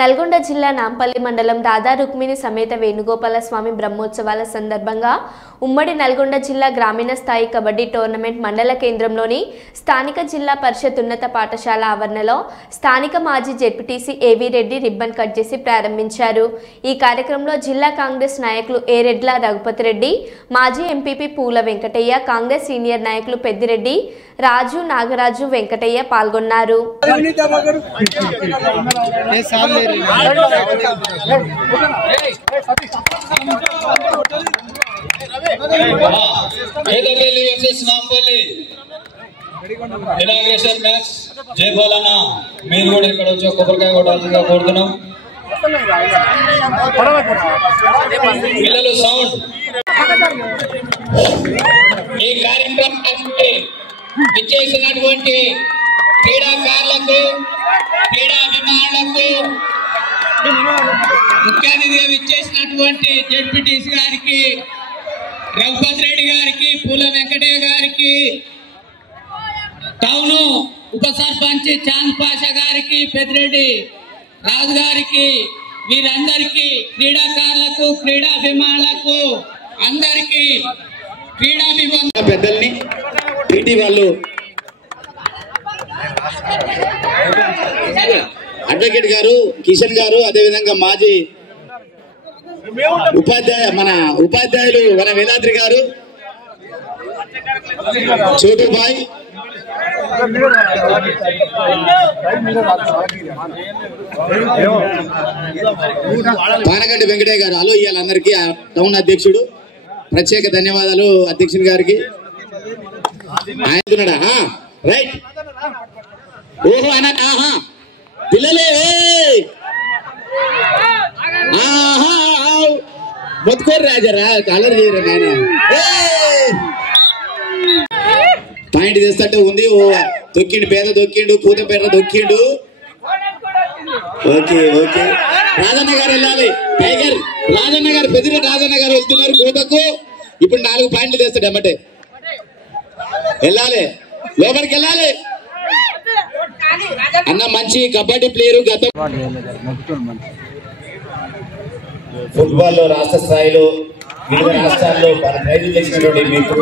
నల్గొండ జిల్లా నాంపల్లి మండలం రాధా రుక్మిణి సమేత వేణుగోపాల స్వామి బ్రహ్మోత్సవాల సందర్భంగా ఉమ్మడి నల్గొండ జిల్లా గ్రామీణ స్థాయి కబడ్డీ టోర్నమెంట్ మండల కేంద్రంలోని స్థానిక జిల్లా పరిషత్ ఉన్నత పాఠశాల ఆవరణలో స్థానిక మాజీ జెడ్పీటీసీ ఏవి రెడ్డి రిబ్బన్ కట్ చేసి ప్రారంభించారు। ఈ కార్యక్రమంలో జిల్లా కాంగ్రెస్ నాయకులు ఏ రెడ్ల రఘుపతి రెడ్డి, మాజీ ఎంపీపీ పూల వెంకటయ్య, కాంగ్రెస్ సీనియర్ నాయకులు పెద్దిరెడ్డి, రాజు, నాగరాజు, వెంకటయ్య పాల్గొన్నారు। ఇనాగ్రేషన్ మ్యాచ్ జయపాలన్న మీరు కూడా ఇక్కడ వచ్చి కొబ్బరికాయ కొట్టాల్సిందిగా కోరుతున్నాం। పిల్లలు సౌండ్ ఈ కార్యక్రమానికి విచ్చేసినటువంటి క్రీడాకారులకు, క్రీడాభిమానులకు, ముఖ్య అతిథిగా విచ్చేసినటువంటి జెడ్పీటీసీ గారికి, రఘుపతి రెడ్డి గారికి, పూల వెంకటయ్య గారికి, టౌన్ ఉప సర్పంచ్ చాంద్ పాషా గారికి, పెద్దిరెడ్డి రాజు గారికి, వీరందరికీ క్రీడాకారులకు, క్రీడాభిమానులకు అందరికీ క్రీడాభిమానుల పెద్దల్ని పీటీ వాళ్ళు అడ్వకేట్ గారు, కిషన్ గారు, అదేవిధంగా మాజీ ఉపాధ్యాయులు మన వేదాద్రి గారు, చోటుబాయ్, పానగంటి వెంకటయ్య గారు, హలో ఇవాళ అందరికీ టౌన్ అధ్యక్షుడు ప్రత్యేక ధన్యవాదాలు అధ్యక్షుని గారికి। ఆయన రైట్ ఓహో అన్న పిల్లలే మొత్తుకోరు రాజరా కలర్ చేయరా నాయన పాయింట్ తెస్తట్టు ఉంది। ఓ దొక్కిండు, పేద దొక్కిండు, పూతపేట దొక్కిండు। ఓకే ఓకే రాజన్న గారు వెళ్ళాలి, టైగర్ రాజన్న గారు, పెద్దిరెడ్డి రాజన్న గారు వెళ్తున్నారు కూతకు। ఇప్పుడు 4 పాయింట్లు తెస్తాడు అమ్మటే, వెళ్ళాలి, లోపలికి వెళ్ళాలి అన్న। మంచి కబడ్డీ ప్లేయరు, గతం ఫుట్బాల్ లో రాష్ట్ర స్థాయిలో వివిధ రాష్ట్రాల్లో ప్రైజులు తెచ్చినటువంటి మీకు